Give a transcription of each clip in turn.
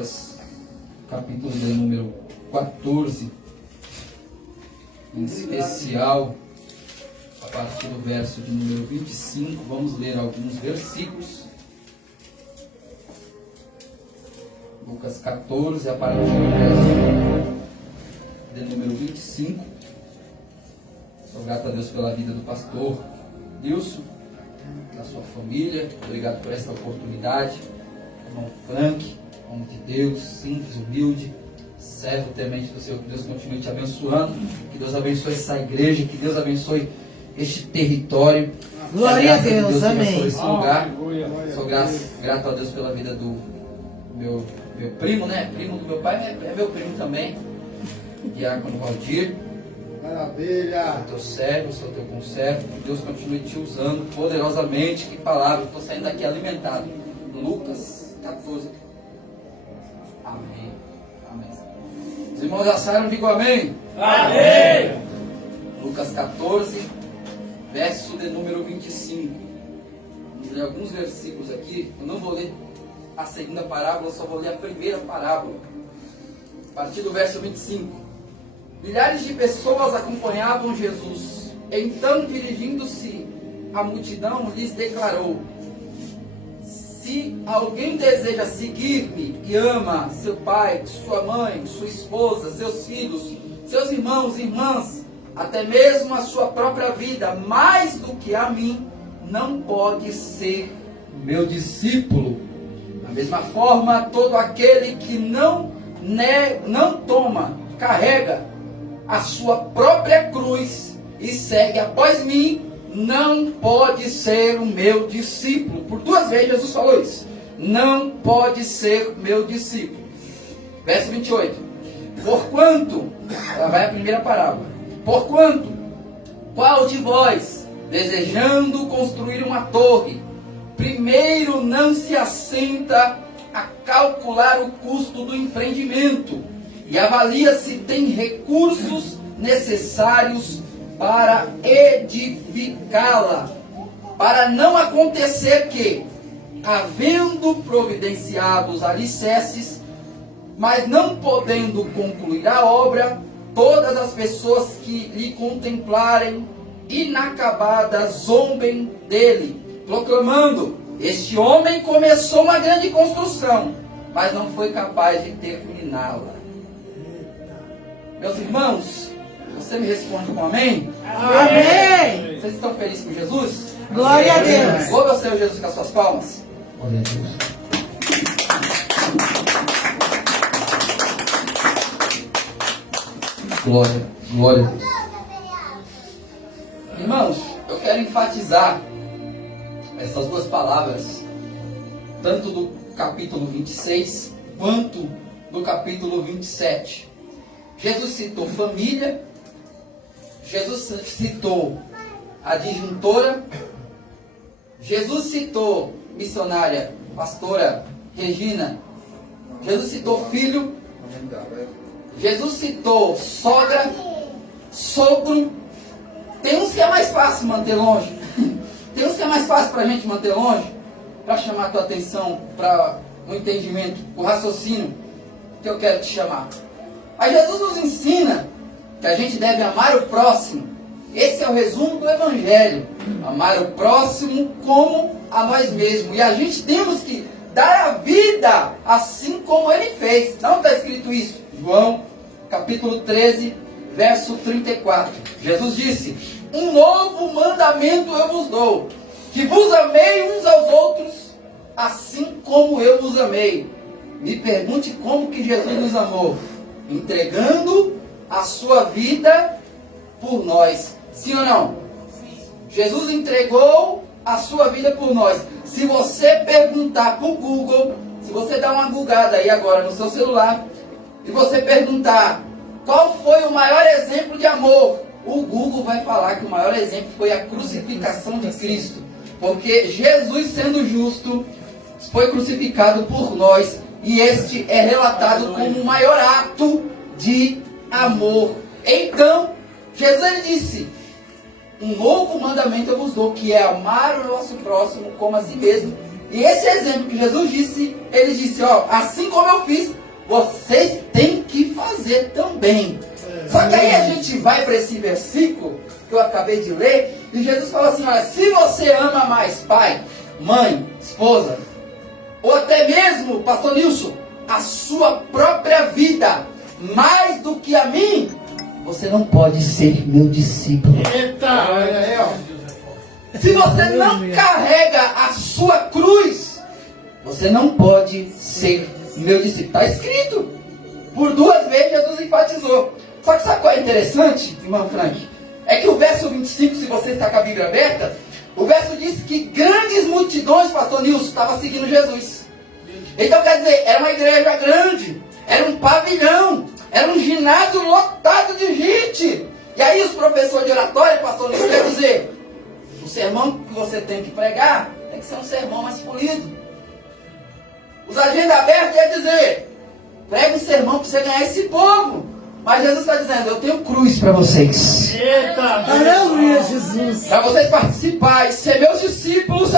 Lucas, capítulo de número 14, em especial, a partir do verso de número 25, vamos ler alguns versículos. Lucas 14, a partir do verso de número 25. Sou grato a Deus pela vida do pastor Nilson, da sua família. Obrigado por esta oportunidade. Irmão Frank, homem de Deus, simples, humilde, servo temente do Senhor. Que Deus continue te abençoando. Que Deus abençoe essa igreja. Que Deus abençoe este território. Glória a Deus, amém. Esse lugar. Sou grato a Deus pela vida do meu primo, né? Primo do meu pai, é meu primo também. Diácono Valdir. Maravilha! Sou teu servo, sou teu conservo. Que Deus continue te usando poderosamente. Que palavra, estou saindo daqui alimentado. Lucas 14. Amém. Amém. Os irmãos já saíram, digo amém. Amém. Lucas 14, verso de número 25. Vamos ler alguns versículos aqui. Eu não vou ler a segunda parábola, só vou ler a primeira parábola. A partir do verso 25. Milhares de pessoas acompanhavam Jesus. Então, dirigindo-se à multidão, lhes declarou: se alguém deseja seguir-me e ama seu pai, sua mãe, sua esposa, seus filhos, seus irmãos e irmãs, até mesmo a sua própria vida, mais do que a mim, não pode ser meu discípulo. Da mesma forma, todo aquele que não carrega a sua própria cruz e segue após mim, não pode ser o meu discípulo. Por 2 vezes Jesus falou isso. Não pode ser meu discípulo. Verso 28. Porquanto, lá vai a primeira parábola. Porquanto, qual de vós, desejando construir uma torre, primeiro não se assenta a calcular o custo do empreendimento e avalia se tem recursos necessários para edificá-la, para não acontecer que, havendo providenciado os alicerces, mas não podendo concluir a obra, todas as pessoas que lhe contemplarem inacabada zombem dele, proclamando: este homem começou uma grande construção, mas não foi capaz de terminá-la. Meus irmãos, você me responde com amém? Amém. Vocês estão felizes com Jesus? Glória a Deus. Louva o Senhor Jesus com as suas palmas. Glória a Deus. Glória a Deus. Irmãos, eu quero enfatizar essas duas palavras, tanto do capítulo 26 quanto do capítulo 27. Jesus citou família, Jesus citou a disjuntora, Jesus citou missionária, pastora Regina, Jesus citou filho, Jesus citou sogra, sogro. Tem uns que é mais fácil manter longe, tem uns que é mais fácil para a gente manter longe, para chamar a tua atenção, para o entendimento, o raciocínio que eu quero te chamar. Mas Jesus nos ensina que a gente deve amar o próximo. Esse é o resumo do Evangelho. Amar o próximo como a nós mesmos. E a gente temos que dar a vida assim como ele fez. Não está escrito isso? João, capítulo 13, verso 34. Jesus disse: um novo mandamento eu vos dou, que vos amei uns aos outros, assim como eu vos amei. Me pergunte como que Jesus nos amou. Entregando a sua vida por nós. Sim ou não? Sim. Jesus entregou a sua vida por nós. Se você perguntar para o Google, se você dar uma googada aí agora no seu celular, e você perguntar qual foi o maior exemplo de amor, o Google vai falar que o maior exemplo foi a crucificação de Cristo. Porque Jesus, sendo justo, foi crucificado por nós. E este é relatado como o maior ato de amor. Então, Jesus disse: um novo mandamento eu vos dou, que é amar o nosso próximo como a si mesmo. E esse exemplo que Jesus disse, ele disse, ó, assim como eu fiz, vocês têm que fazer também. Só que aí a gente vai para esse versículo que eu acabei de ler, e Jesus fala assim, olha, se você ama mais pai, mãe, esposa, ou até mesmo, pastor Nilson, a sua própria vida, mais do que a mim, você não pode ser meu discípulo. Eita! Olha aí, ó. Se você não carrega a sua cruz, você não pode ser meu discípulo. Está escrito. Por 2 vezes Jesus enfatizou. Só que sabe qual é interessante, irmão Frank? É que o verso 25, se você está com a Bíblia aberta, o verso diz que grandes multidões, pastor Nilson, estavam seguindo Jesus. Então quer dizer, era uma igreja grande, era um pavilhão, era um ginásio lotado de gente. E aí os professores de oratória, pastor Nilson, quer dizer, o sermão que você tem que pregar tem que ser um sermão mais polido. Os agendas abertas quer dizer, prega um sermão para você ganhar esse povo. Mas Jesus está dizendo, eu tenho cruz para vocês. Eita! Aleluia, Jesus. Para vocês participarem, ser meus discípulos,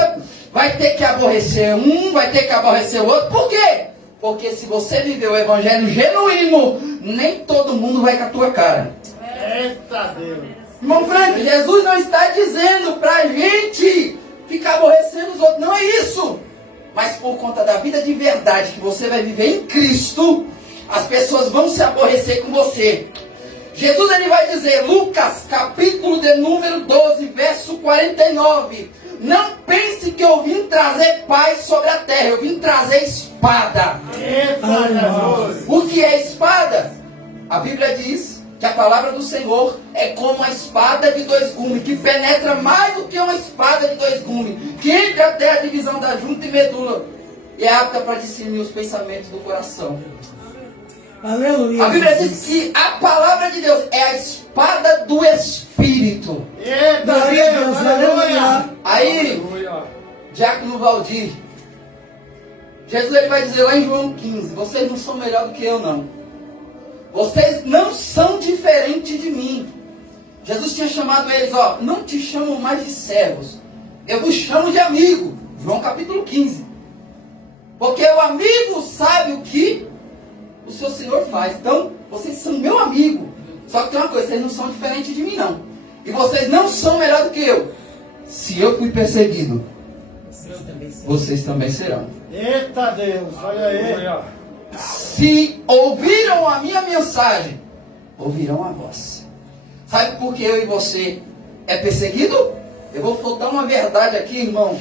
vai ter que aborrecer um, vai ter que aborrecer o outro. Por quê? Porque se você viver o evangelho genuíno, nem todo mundo vai com a tua cara. Eita Deus! Irmão Frank, Jesus não está dizendo para a gente ficar aborrecendo os outros. Não é isso. Mas por conta da vida de verdade que você vai viver em Cristo, as pessoas vão se aborrecer com você. Jesus ele vai dizer, Lucas capítulo de número 12, verso 49. Não pense que eu vim trazer paz sobre a terra, eu vim trazer espada. Eita Jesus! O que é espada? A Bíblia diz que a palavra do Senhor é como a espada de 2 gumes, que penetra mais do que uma espada de 2 gumes, que entra até a divisão da junta e medula, e é apta para discernir os pensamentos do coração. Aleluia. A Bíblia Jesus. diz que a palavra de Deus é a espada do Espírito. Eita Glória a Deus! Deus, Aleluia! aleluia. Aí, Diácono Valdir, Jesus ele vai dizer lá em João 15, vocês não são melhor do que eu não. Vocês não são diferentes de mim. Jesus tinha chamado eles, ó, não te chamo mais de servos, eu vos chamo de amigo. João capítulo 15. Porque o amigo sabe o que o seu Senhor faz. Então, vocês são meu amigo. Só que tem uma coisa, vocês não são diferentes de mim não. E vocês não são melhor do que eu. Se eu fui perseguido, vocês também serão. Eita Deus! Olha aí! Se ouviram a minha mensagem, ouvirão a vossa. Sabe por que eu e você é perseguido? Eu vou soltar uma verdade aqui, irmão,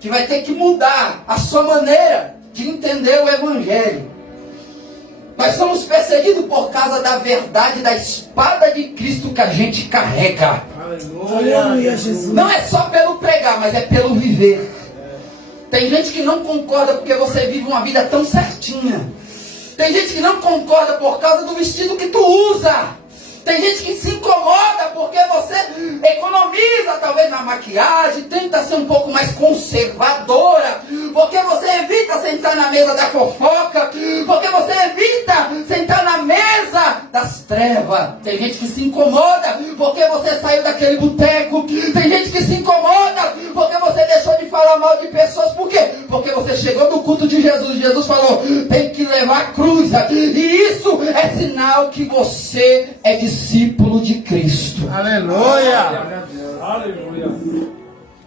que vai ter que mudar a sua maneira de entender o Evangelho. Nós somos perseguidos por causa da verdade da espada de Cristo que a gente carrega. Aleluia, Jesus. Não é só pelo pregar, mas é pelo viver. Tem gente que não concorda porque você vive uma vida tão certinha. Tem gente que não concorda por causa do vestido que tu usa. Tem gente que se incomoda porque você economiza talvez na maquiagem, tenta ser um pouco mais conservadora, porque você evita sentar na mesa da fofoca, porque você evita sentar na mesa das trevas. Tem gente que se incomoda porque você saiu daquele boteco. Tem gente que se incomoda porque você deixou de falar mal de pessoas. Por quê? Porque você chegou no culto de Jesus. Jesus falou, tem que levar a cruz. E isso é sinal que você é discípulo de Cristo. Aleluia! Aleluia.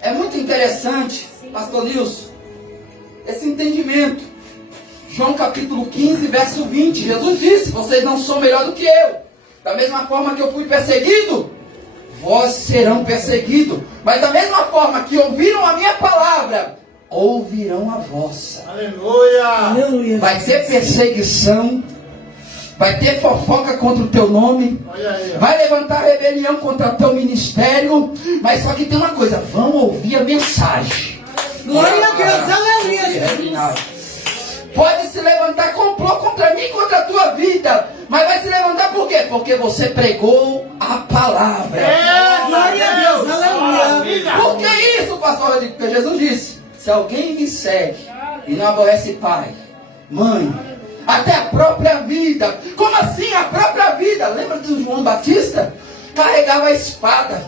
É muito interessante, pastor Nilson, esse entendimento. João capítulo 15, verso 20. Jesus disse, vocês não são melhor do que eu. Da mesma forma que eu fui perseguido, vós serão perseguidos. Mas da mesma forma que ouviram a minha palavra, ouvirão a vossa. Aleluia! Aleluia. Vai ter perseguição, vai ter fofoca contra o teu nome, Olha aí! vai levantar rebelião contra o teu ministério, mas só que tem uma coisa, vão ouvir a mensagem. Glória a Deus, aleluia, Jesus. Pode se levantar complô contra mim, contra a tua vida, mas vai se levantar por quê? Porque você pregou a palavra. Glória a Deus, aleluia. Por que isso, pastor Rodrigo? Porque Jesus disse, se alguém me segue e não aborrece pai, mãe, até a própria vida. Como assim a própria vida? Lembra de João Batista? Carregava a espada,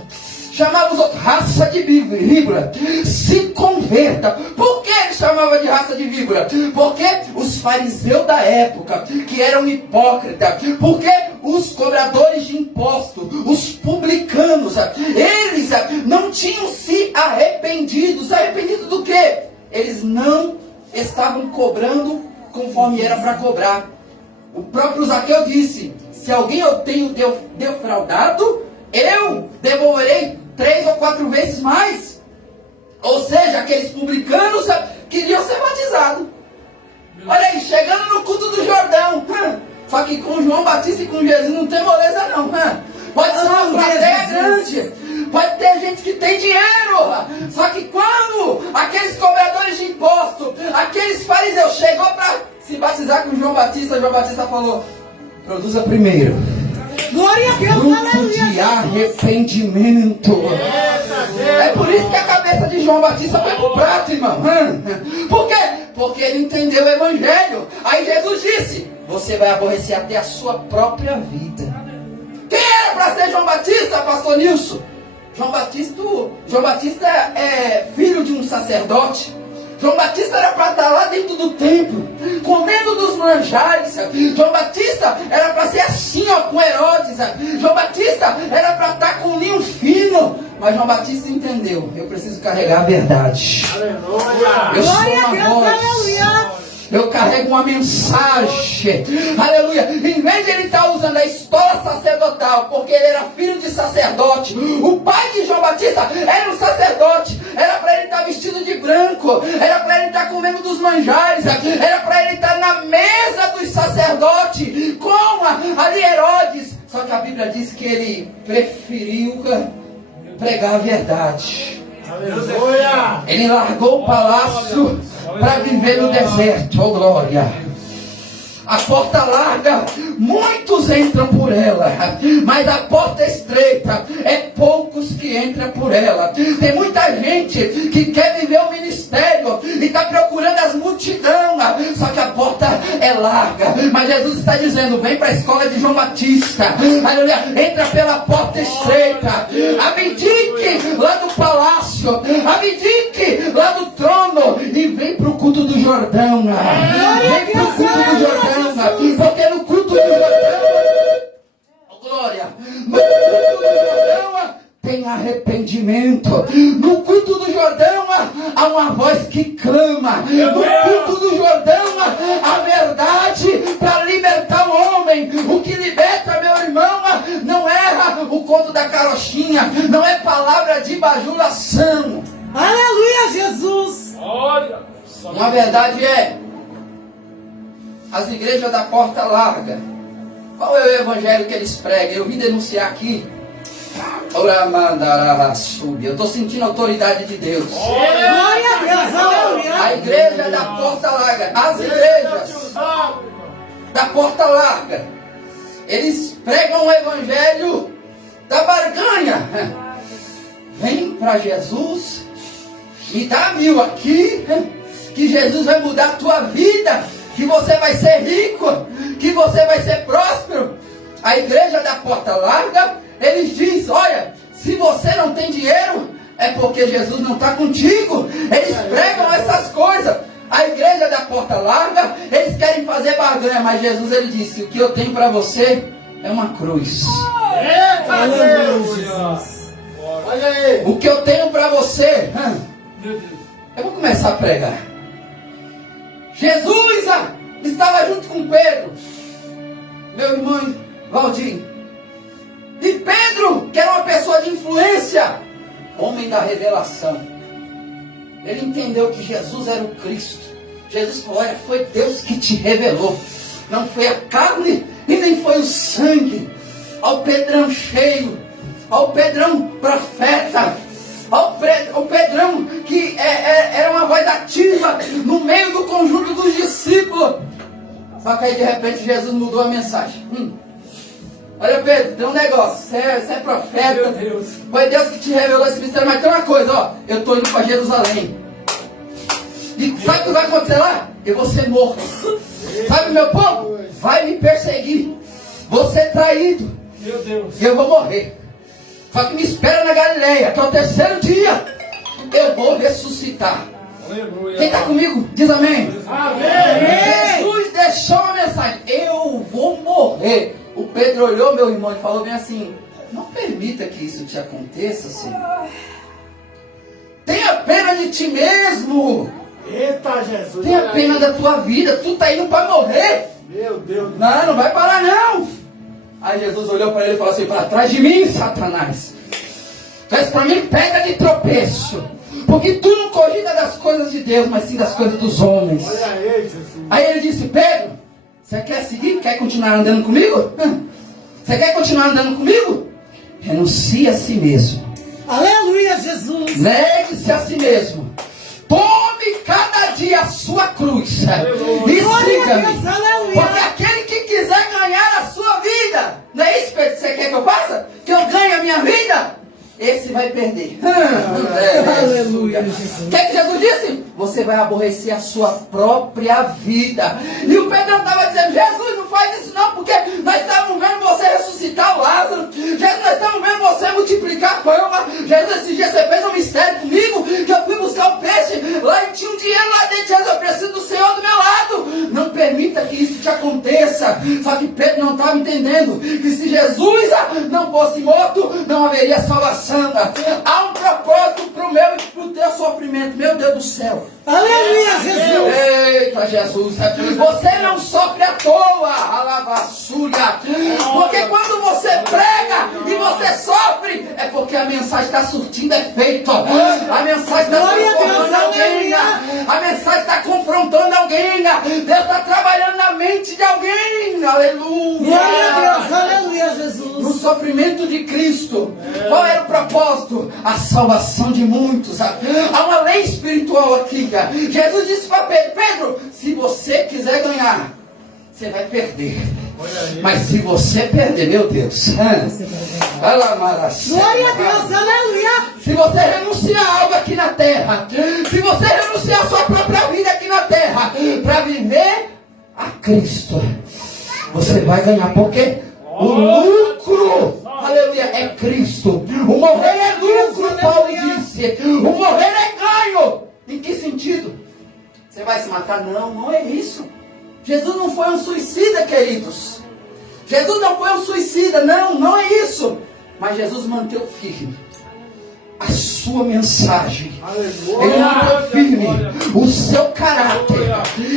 chamava os outros raça de víbora, se confundia ver, tá? Por que ele chamava de raça de víbora? Porque os fariseus da época, que eram hipócritas, porque os cobradores de impostos, os publicanos, eles não tinham se arrependido. Arrependido do quê? Eles não estavam cobrando conforme era para cobrar. O próprio Zaqueu disse: se alguém eu tenho defraudado, eu devolverei 3 ou 4 vezes mais. Ou seja, aqueles publicanos queriam ser batizados. Olha aí, chegando no culto do Jordão. Só que com João Batista e com Jesus não tem moleza não. Pode ser uma plateia grande. Pode ter gente que tem dinheiro. Só que quando aqueles cobradores de imposto, aqueles fariseus chegou para se batizar com João Batista falou: produza primeiro Glória a Deus, fruto de arrependimento. É por isso que a cabeça de João Batista foi pro prato, irmão. Por quê? Porque ele entendeu o evangelho. Aí Jesus disse: você vai aborrecer até a sua própria vida. Quem era para ser João Batista, pastor Nilson? João Batista é filho de um sacerdote. João Batista era para estar lá dentro do templo, comendo dos manjares. João Batista era para ser assim, ó, com Herodes. João Batista era para estar com linho fino. Mas João Batista entendeu: eu preciso carregar a verdade. Aleluia. Eu sou Glória a uma Deus, voz. aleluia. Eu carrego uma mensagem. Aleluia. Em vez de ele estar usando a escola sacerdotal, porque ele era filho de sacerdote, o pai de João Batista era um sacerdote. Era para ele estar vestido de branco, era para ele estar comendo dos manjares, era para ele estar na mesa dos sacerdotes com ali Herodes. Só que a Bíblia diz que ele preferiu pregar a verdade. Aleluia. Ele largou o palácio para viver no deserto. Oh glória. A porta larga, muitos entram por ela, mas a porta estreita, é poucos que entram por ela. Tem muita gente que quer viver o ministério e está procurando as multidões, só que a porta é larga. Mas Jesus está dizendo: vem para a escola de João Batista, aleluia, entra pela porta estreita, abdique lá do palácio, abdique lá do trono e vem para o culto do Jordão. Vem para o culto do Jordão. Porque no culto do Jordão, oh glória, no culto do Jordão tem arrependimento. No culto do Jordão há uma voz que clama. No culto do Jordão a verdade para libertar o homem. O que liberta, meu irmão, não é o conto da carochinha, não é palavra de bajulação. Aleluia, Jesus. Olha. Uma verdade é: as igrejas da porta larga, qual é o evangelho que eles pregam? Eu vim denunciar aqui. Eu estou sentindo a autoridade de Deus. Glória a Deus, aleluia. A igreja da porta larga, as igrejas da porta larga, eles pregam o evangelho da barganha. Vem para Jesus, me dá 1000 aqui, que Jesus vai mudar a tua vida, que você vai ser rico, que você vai ser próspero. A igreja da porta larga, eles dizem: olha, se você não tem dinheiro, é porque Jesus não está contigo. Eles pregam essas coisas. A igreja da porta larga, eles querem fazer barganha, mas Jesus, ele disse: o que eu tenho para você é uma cruz. Eita Deus. Jesus. Olha aí. O que eu tenho para você, eu vou começar a pregar. Jesus estava junto com Pedro, meu irmão Valdir. E Pedro, que era uma pessoa de influência, homem da revelação, ele entendeu que Jesus era o Cristo. Jesus falou: olha, foi Deus que te revelou, não foi a carne e nem foi o sangue. Ao Pedrão cheio, ao Pedrão profeta, ao Pedrão que era uma voz ativa no meio do conjunto dos discípulos. Só que aí de repente Jesus mudou a mensagem. Olha, Pedro, tem um negócio, você é profeta, Meu Deus. foi Deus que te revelou esse mistério, mas tem uma coisa, ó, eu estou indo para Jerusalém. E sabe o que vai acontecer lá? Eu vou ser morto. Sabe, meu povo? Vai me perseguir, vou ser traído, Meu Deus. e eu vou morrer. Só que me espera na Galileia, que é o 3º dia, eu vou ressuscitar. Aleluia. Quem está comigo? Diz amém. Amém. Jesus deixou uma mensagem: eu vou morrer. O Pedro olhou, meu irmão, e falou bem assim: não permita que isso te aconteça, Senhor. Tenha pena de ti mesmo. Eita, Jesus. Tenha olha pena aí. da tua vida. Tu tá indo para morrer. Meu Deus. Não vai parar não. Aí Jesus olhou para ele e falou assim: para trás de mim, Satanás. Tu és para mim pedra de tropeço. Porque tu não cogita das coisas de Deus, mas sim das coisas dos homens. Olha aí, Jesus. Aí ele disse: Pedro, você quer seguir? Quer continuar andando comigo? Você quer continuar andando comigo? Renuncie a si mesmo. Aleluia, Jesus. Negue-se a si mesmo. Tome cada dia a sua cruz. E Glória a siga-me. Deus, aleluia. Porque aquele que quiser ganhar a sua vida, não é isso, Pedro, que você quer que eu faça? Que eu ganhe a minha vida? Esse vai perder. Aleluia, Jesus. O que Jesus disse? Você vai aborrecer a sua própria vida. E o Pedro estava dizendo: Jesus, não faz isso não, porque nós estávamos vendo você ressuscitar o Lázaro. Jesus, nós estamos vendo você multiplicar pão. Jesus, esse dia você fez um mistério comigo, que eu fui buscar o peixe lá e tinha um dinheiro lá dentro. Jesus, eu preciso do Senhor do meu lado. Não permita que isso te aconteça. Só que Pedro não estava entendendo que se Jesus não fosse morto, não haveria salvação. Há um propósito para o meu e para o teu sofrimento. Meu Deus do céu. Aleluia, Jesus. Eita, Jesus. Você não sofre à toa. Alavassúria. Porque quando você prega e você sofre, é porque a mensagem está surtindo efeito. A mensagem está Glória a Deus, transformando alguém. aleluia. A mensagem está confrontando alguém. Deus está trabalhando na mente de alguém. Aleluia. Glória a Deus, aleluia, Jesus. No sofrimento de Cristo, qual era o propósito? A salvação de muitos. Há uma lei espiritual aqui. Jesus disse para Pedro: Pedro, se você quiser ganhar, você vai perder. Mas se você perder, meu Deus, Glória a Deus, aleluia. se você renunciar a algo aqui na terra, se você renunciar a sua própria vida aqui na terra, para viver a Cristo, você vai ganhar. Porque o lucro, aleluia, é Cristo. O morrer é lucro, Paulo disse. O morrer é ganho. Em que sentido? Você vai se matar? Não, não é isso. Jesus não foi um suicida, queridos. Jesus não foi um suicida, não é isso. Mas Jesus manteve firme a sua mensagem. Ele manteve firme o seu caráter.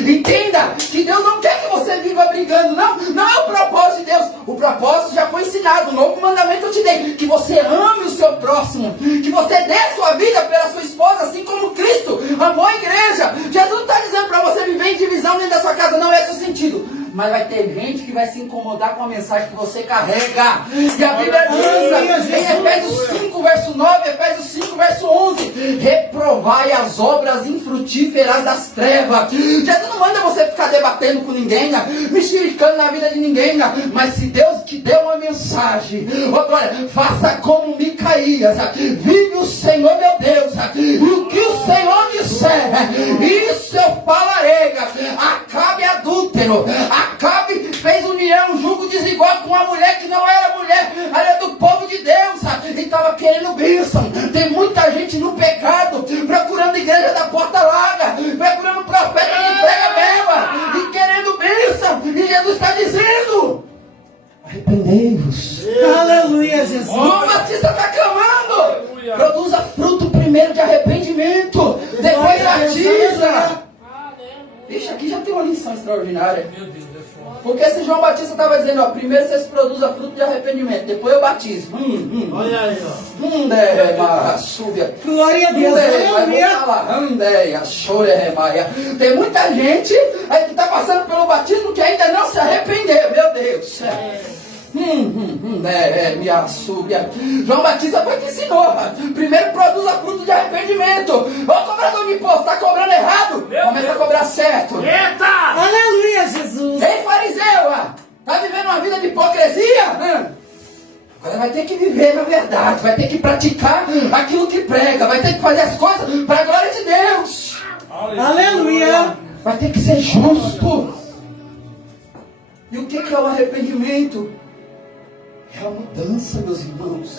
Entenda que Deus não quer que você viva brigando. Não é o propósito de Deus. O propósito já foi ensinado. O novo mandamento eu te dei: que você ame o seu próximo, que você dê a sua vida pela sua esposa, assim como Cristo amou a igreja. Jesus não está dizendo para você viver em divisão dentro da sua casa. Não é esse o sentido. Mas vai ter gente que vai se incomodar com a mensagem que você carrega. E a Bíblia diz em Efésios 5, verso 9, Efésios 5, verso 11: reprovai as obras infrutíferas das trevas. Jesus não manda você ficar debatendo com ninguém, mexericando na vida de ninguém. Mas se Deus te deu uma mensagem, olha, faça como Micaías: vive o Senhor meu Deus, e o que o Senhor disser, isso eu falarei. Acabe adúltero, Acabe fez união, julgo desigual com uma mulher que não era mulher, ela é do povo de Deus, e estava querendo bênção. Tem muita gente no pecado, procurando igreja da porta larga, procurando profeta que prega mesmo, e querendo bênção. E Jesus está dizendo: arrependei-vos. Aleluia, Jesus. João Batista está clamando: produza fruto primeiro de arrependimento, depois batiza. Ixi, aqui já tem uma lição extraordinária. Meu Deus, é forte. Porque se João Batista estava dizendo: ó, primeiro vocês produzam fruto de arrependimento, depois eu batizo. Olha aí, ó. Glória a Deus, aleluia. Tem muita gente aí que está passando pelo batismo que ainda não se arrependeu. Meu Deus. João Batista foi que ensinou: primeiro produza fruto de arrependimento. Ô cobrador de imposto, está cobrando errado? Começa a cobrar certo. Eita! Aleluia, Jesus. Ei, fariseu, está vivendo uma vida de hipocrisia? Agora vai ter que viver na verdade, vai ter que praticar aquilo que prega, vai ter que fazer as coisas para a glória de Deus. Aleluia. Vai ter que ser justo. E o que é o arrependimento? É a mudança, meus irmãos.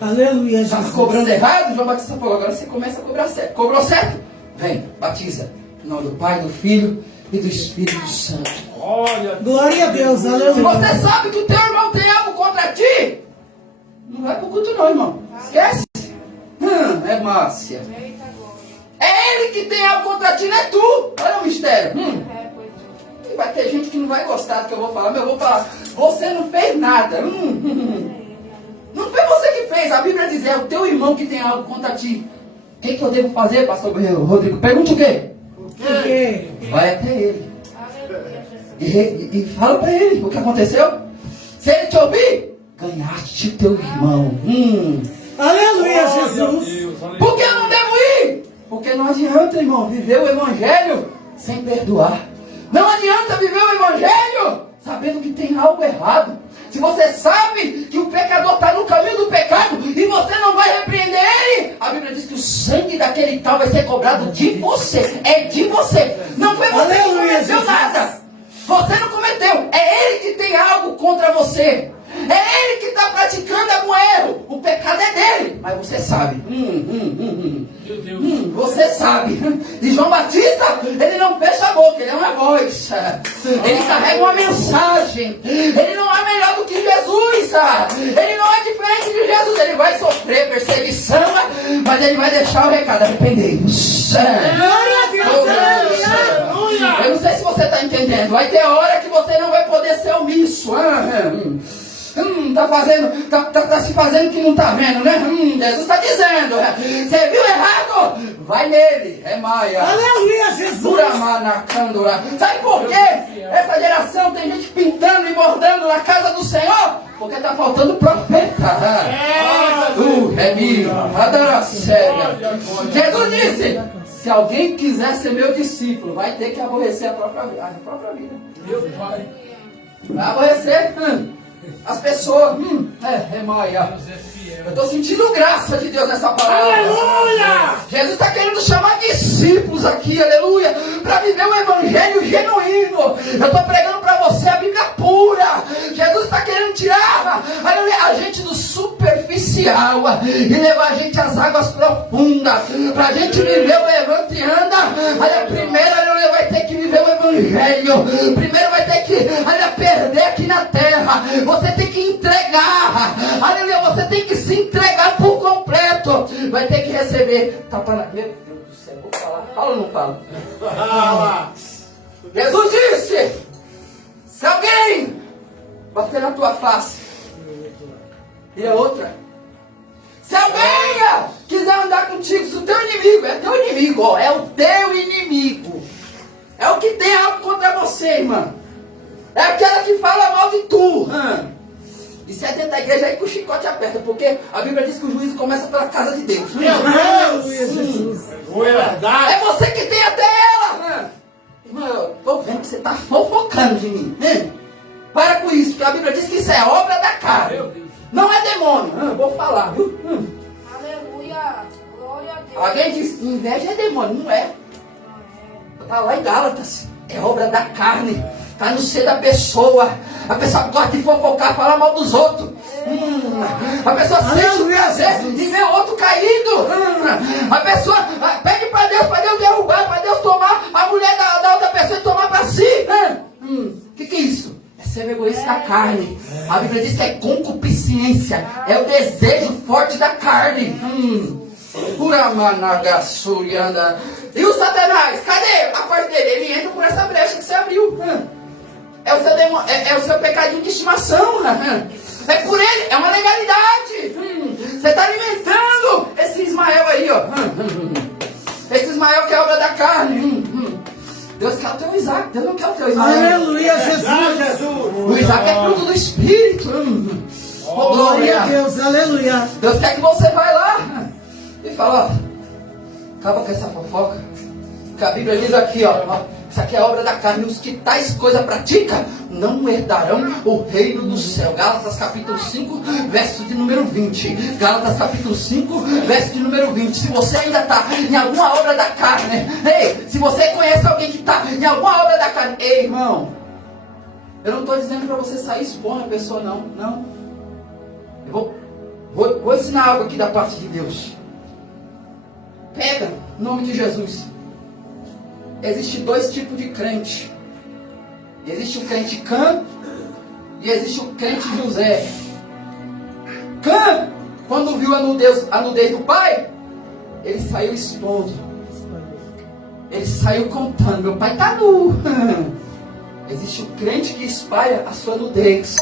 Aleluia, Estava Jesus. cobrando errado? João Batista falou: agora você começa a cobrar certo. Cobrou certo? Vem, batiza. Em nome do Pai, do Filho e do Espírito Santo. Olha. Glória a Deus, Se aleluia. você sabe que o teu irmão tem algo contra ti, não vai pro culto não, irmão. Esquece. É Márcia. É ele que tem algo contra ti, não é tu. Olha o mistério. E vai ter gente que não vai gostar do que eu vou falar, mas eu vou falar. Você não fez nada. Não foi você que fez. A Bíblia diz, é o teu irmão que tem algo contra ti. O que eu devo fazer, pastor Rodrigo? Pergunte o quê? Por quê? Vai até ele. E fala para ele o que aconteceu. Se ele te ouvir, ganhaste teu irmão. Aleluia, Glória a Jesus. Deus, aleluia. Por que eu não devo ir? Porque não adianta, irmão, viver o evangelho sem perdoar. Não adianta viver o evangelho sabendo que tem algo errado. Se você sabe que o pecador está no caminho do pecado e você não vai repreender ele, a Bíblia diz que o sangue daquele tal vai ser cobrado de você. É de você. Não foi você que cometeu nada. Você não cometeu. É ele que tem algo contra você. É ele que está praticando algum erro. O pecado é dele. Mas você sabe. Meu Deus. Você sabe. E João Batista, ele não fecha a boca, ele é uma voz. Ele carrega uma mensagem. Ele não é melhor do que Jesus. Ele não é diferente de Jesus. Ele vai sofrer perseguição, mas ele vai deixar o recado. Arrependei-vos. Glória a Deus, aleluia. Eu não sei se você está entendendo. Vai ter hora que você não vai poder ser omisso. Tá se fazendo que não tá vendo, né? Jesus está dizendo. Você viu errado? Vai nele. É Maia. Aleluia, Jesus. Uramanacandura. Sabe por quê? Essa geração tem gente pintando e bordando na casa do Senhor. Porque tá faltando profeta. É minha. Jesus disse: se alguém quiser ser meu discípulo, vai ter que aborrecer a própria vida. Meu Pai. Vai aborrecer as pessoas. É Maia. Deus é fiel. Eu estou sentindo graça de Deus nessa palavra. Aleluia. Jesus está querendo chamar discípulos aqui, aleluia, para viver o evangelho genuíno. Eu estou pregando para você a Bíblia pura. Jesus está querendo tirar, aleluia, a gente do superficial e levar a gente às águas profundas, para a gente viver o levanta e anda. Olha, primeiro, aleluia, vai ter que viver o evangelho. Primeiro vai ter que, aleluia, perder aqui na terra. Você tem que entregar, aleluia, você tem que se entregar por completo. Vai ter que receber tapa na... Meu Deus do céu, vou falar. Fala ou não fala? Jesus disse: se alguém bater na tua face e a outra, se alguém quiser andar contigo, se o teu inimigo, é teu inimigo, ó, é o teu inimigo, é o que tem algo contra você, irmão, é aquela que fala mal de tu. E se é dentro da igreja, aí que o chicote aperta, porque a Bíblia diz que o juízo começa pela casa de Deus. Aleluia, Jesus. Foi verdade. É você que tem até ela. Irmão, eu tô vendo que você está fofocando de mim. Para com isso, porque a Bíblia diz que isso é obra da carne. Meu Deus. Não é demônio. Vou falar, viu? Aleluia. Glória a Deus. Alguém diz, inveja é demônio. Não é. Está lá em Gálatas. É obra da carne. Está no ser da pessoa. A pessoa gosta de fofocar, falar mal dos outros. A pessoa sente o prazer de ver o outro caído. A pessoa pede para Deus derrubar, para Deus tomar a mulher da outra pessoa e tomar para si. Que é isso? É ser egoísta da carne. A Bíblia diz que é concupiscência. É o desejo forte da carne. Uramanagasurianda. E o Satanás, cadê a parte dele? Ele entra por essa brecha que você abriu. É o seu pecadinho de estimação. É por ele, é uma legalidade. Você está alimentando esse Ismael aí, ó. Esse Ismael que é obra da carne. Deus quer o teu Isaac, Deus não quer o teu Ismael. Aleluia, Jesus. O Isaac é fruto do Espírito. Oh, Glória a glória. Deus, aleluia. Deus quer que você vá lá e fala, ó, acaba com essa fofoca. Que a Bíblia diz aqui, ó, isso aqui é obra da carne. Os que tais coisas praticam não herdarão o reino do céu. Gálatas capítulo 5, verso de número 20. Gálatas capítulo 5, verso de número 20. Se você ainda está em alguma obra da carne, ei, se você conhece alguém que está em alguma obra da carne, ei, irmão, eu não estou dizendo para você sair expondo a pessoa, não. Eu vou ensinar algo aqui da parte de Deus. Pega, em nome de Jesus. existe dois tipos de crente. Existe o crente Cã e existe o crente José. Cã, quando viu a nudez do pai, ele saiu expondo. Ele saiu contando, meu pai está nu. Existe o crente que espalha a sua nudez.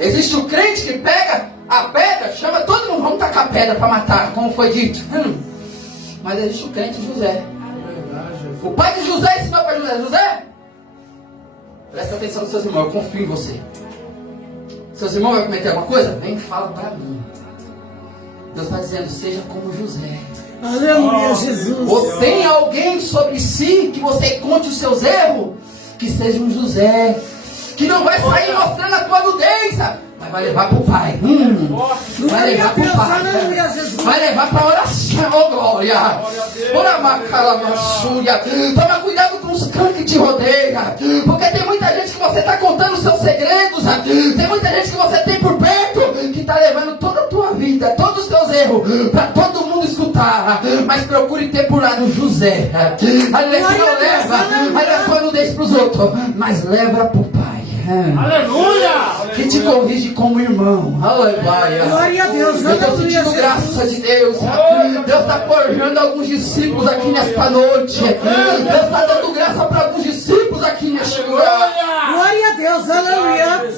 Existe o crente que pega a pedra, chama todo mundo, vamos tacar a pedra para matar, como foi dito. Mas existe o crente José. O pai de José ensinou para José: José, presta atenção nos seus irmãos, eu confio em você. Seus irmãos vão cometer alguma coisa? Vem e fala para mim. Deus está dizendo: seja como José. Aleluia, Jesus. Ou tem alguém sobre si que você conte os seus erros? Que seja um José, que não vai sair mostrando a tua nudez, mas vai levar para o pai. Vai levar para o pai. Vai levar para a oração, oh glória. Toma cuidado com os cães que te rodeiam, porque tem muita gente que você está contando os seus segredos. Tem muita gente que você tem por perto que está levando toda a tua vida, todos os teus erros para todo mundo escutar. Mas procure ter por lado José. Não leva a tua nudez para os outros, mas leva para o pai. Aleluia! Que te corrige como irmão. Aleluia. Glória a Deus. Eu estou sentindo graça de Deus. Deus está forjando alguns discípulos aqui nesta noite. Deus está dando graça para alguns discípulos aqui nesta noite. Glória a Deus. Aleluia.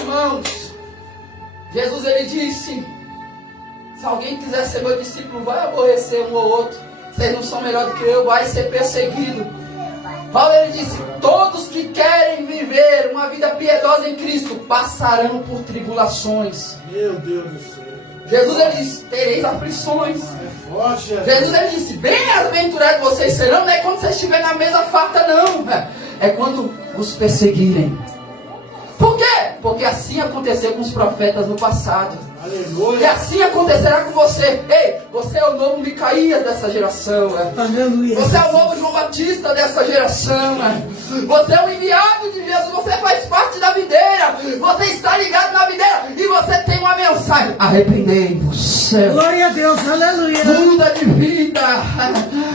Irmãos, Jesus ele disse: se alguém quiser ser meu discípulo, vai aborrecer um ou outro. Vocês não são melhor do que eu, vai ser perseguido. Paulo ele disse: todos que querem viver uma vida piedosa em Cristo passarão por tribulações. Meu Deus do céu. Jesus ele disse: tereis aflições. É forte, Jesus ele disse: bem-aventurados vocês serão. Não é quando você estiver na mesa farta, não. É quando os perseguirem. Por quê? Porque assim aconteceu com os profetas no passado. Aleluia. E assim acontecerá com você. Ei, você é o novo Micaías dessa geração. Aleluia. Você é o novo João Batista dessa geração. Você é o enviado de Jesus. Você faz parte da videira. Você está ligado na videira. E você tem uma mensagem: arrependei-vos. Glória a Deus. Aleluia. Muda de vida.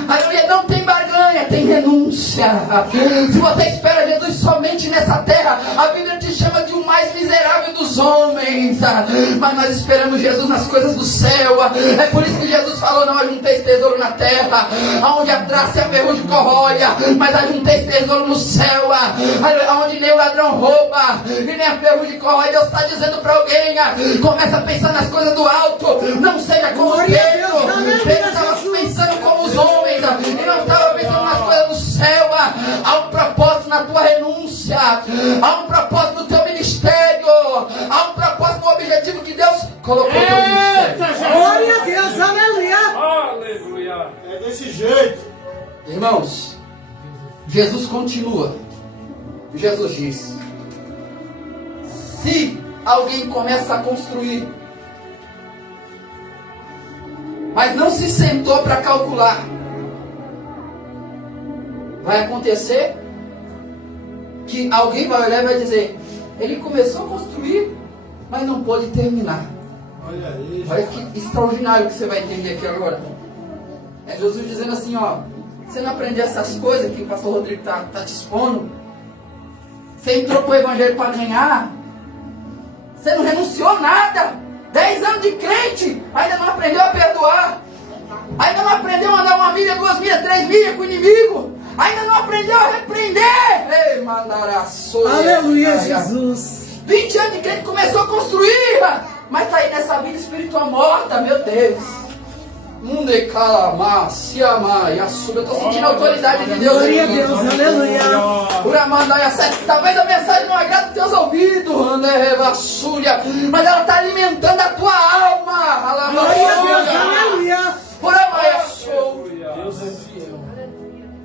Aleluia. Não tem barganha, tem renúncia. Se você espera Jesus somente nessa terra, a Bíblia te chama de o mais miserável dos homens. Mas nós esperamos Jesus nas coisas do céu. É por isso que Jesus falou: não ajunteis tesouro na terra, onde a traça e a ferrugem corrói, mas ajunteis tesouro no céu, onde nem o ladrão rouba e nem a ferrugem corrói. Deus está dizendo para alguém: começa a pensar nas coisas do alto. Não seja como Pedro. Pedro estava pensando como os homens e não estava pensando nas coisas do céu. Há um propósito na tua renúncia, há um propósito no teu ministério, há um propósito no objetivo que Deus colocou no teu ministério. Glória a Deus. Aleluia. Aleluia. É desse jeito. Irmãos, Jesus continua. Jesus diz: se alguém começa a construir, mas não se sentou para calcular, vai acontecer que alguém vai olhar e vai dizer: ele começou a construir, mas não pôde terminar. Olha aí. Olha que extraordinário que você vai entender aqui agora. É Jesus dizendo assim: ó, você não aprendeu essas coisas que o pastor Rodrigo tá te expondo? Você entrou pro evangelho para ganhar? Você não renunciou nada? 10 anos de crente, ainda não aprendeu a perdoar? Ainda não aprendeu a mandar 1 milha, 2 milhas, 3 milhas com o inimigo? Ainda não aprendeu a repreender? Ei, mandaraço. Aleluia, Jesus. 20 anos de crente, começou a construir, mas está aí nessa vida espiritual morta, meu Deus. Eu estou sentindo a autoridade de Deus. Glória a Deus. Aleluia. Talvez a mensagem não agrade os teus ouvidos, mas ela está alimentando a tua alma. Glória a Deus. Aleluia. Deus é fiel.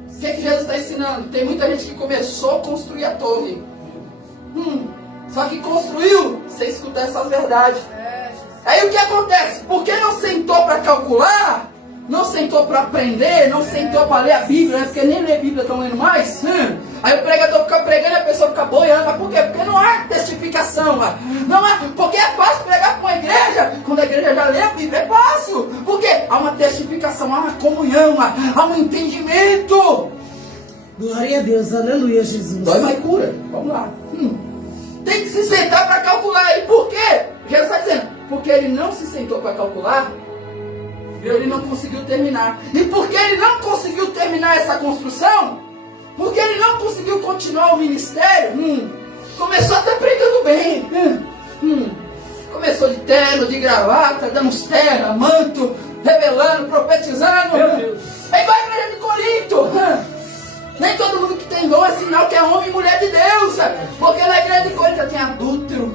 O que Jesus está ensinando? Tem muita gente que começou a construir a torre, só que construiu sem escutar essas verdades. Aí o que acontece? Porque não sentou para calcular, não sentou para aprender, não sentou para ler a Bíblia, né? Porque nem ler a Bíblia estão lendo mais. Aí o pregador fica pregando e a pessoa fica boiando. Mas por quê? Porque não há testificação. Não há, porque é fácil pregar para uma igreja, quando a igreja já lê a Bíblia, é fácil. Por quê? Há uma testificação, há uma comunhão, há um entendimento. Glória a Deus, aleluia, Jesus. Dói, mas cura. Vamos lá. Tem que se sentar para calcular. E por quê? Jesus está dizendo, porque ele não se sentou para calcular, ele não conseguiu terminar. E porque ele não conseguiu terminar essa construção, porque ele não conseguiu continuar o ministério, começou até pregando bem. Começou de terno, de gravata, dando uns terra, manto, revelando, profetizando. Meu Deus. É igual a igreja de Corinto. Nem todo mundo que tem dom é sinal que é homem e mulher de Deus. Porque na igreja de Corinto tinha adúltero.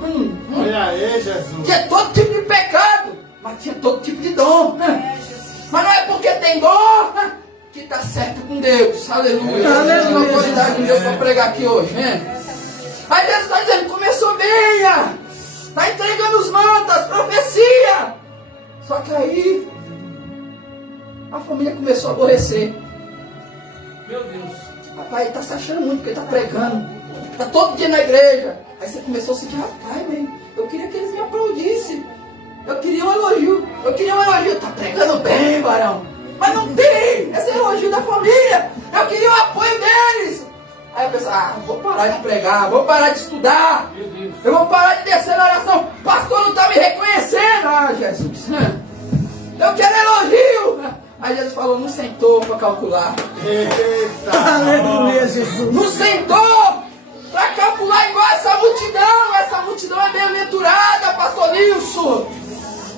Olha aí, Jesus. Tinha todo tipo de pecado. Mas tinha todo tipo de dom. Mas não é porque tem dom que está certo com Deus. Aleluia. Aleluia. Eu tenho autoridade de Deus para pregar aqui hoje. Aí Deus está dizendo, começou bem. Está entregando os mantos, profecia. Só que aí a família começou a aborrecer. Meu Deus. Rapaz, ele está se achando muito porque ele está pregando. Está todo dia na igreja. Aí você começou a sentir, rapaz, eu queria que eles me aplaudissem. Eu queria um elogio. Está pregando bem, varão. Mas não tem esse elogio da família. Eu queria o apoio deles. Aí eu pensei, vou parar de pregar, vou parar de estudar. Meu Deus. Eu vou parar de descer na oração. O pastor não está me reconhecendo. Jesus. Eu quero elogio. Aí Jesus falou, não sentou para calcular. Eita. Aleluia, Jesus. Não sentou para calcular igual essa multidão. Essa multidão é bem-aventurada, pastor Nilson.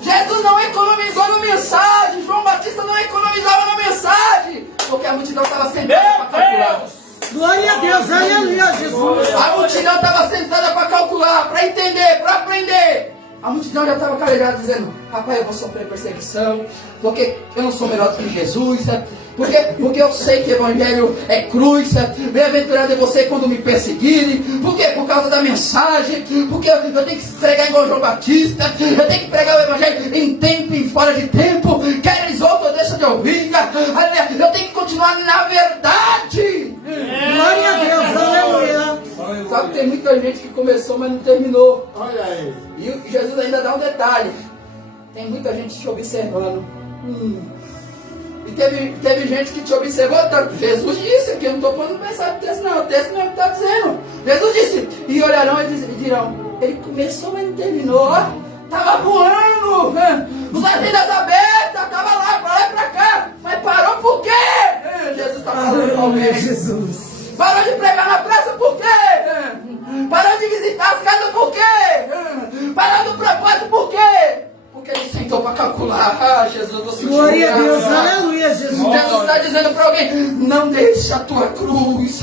Jesus não economizou na mensagem. João Batista não economizava na mensagem. Porque a multidão estava sentada para calcular. Glória a Deus, aleluia, Jesus. A multidão estava sentada para calcular, para entender, para aprender. A multidão já estava calejada dizendo, rapaz, eu vou sofrer perseguição, porque eu não sou melhor do que Jesus, porque eu sei que o evangelho é cruz, bem-aventurado é você quando me perseguirem, porque por causa da mensagem, porque eu tenho que pregar igual João Batista, eu tenho que pregar o evangelho em tempo e fora de tempo, quer eles ouçam ou deixam de ouvir, eu tenho que continuar na verdade. Glória a Deus, aleluia. Sabe, tem muita gente que começou, mas não terminou. Olha aí. E Jesus ainda dá um detalhe. Tem muita gente te observando. E teve gente que te observou tanto. Jesus disse, aqui eu não estou pondo pensar no texto não. O texto não é o que está dizendo. Jesus disse, e olharão e dirão, ele começou, mas não terminou. Estava voando. Os agendas abertas, estava lá, para lá e para cá. Mas parou por quê? Jesus está falando com Aleluia, alguém. Jesus. Parou de pregar na praça por quê? Parou de visitar as casas por quê? Parou do propósito por quê? Porque ele sentou para calcular. Jesus, você Glória a Deus, aleluia, Jesus. Jesus está dizendo para alguém, não deixe a tua cruz,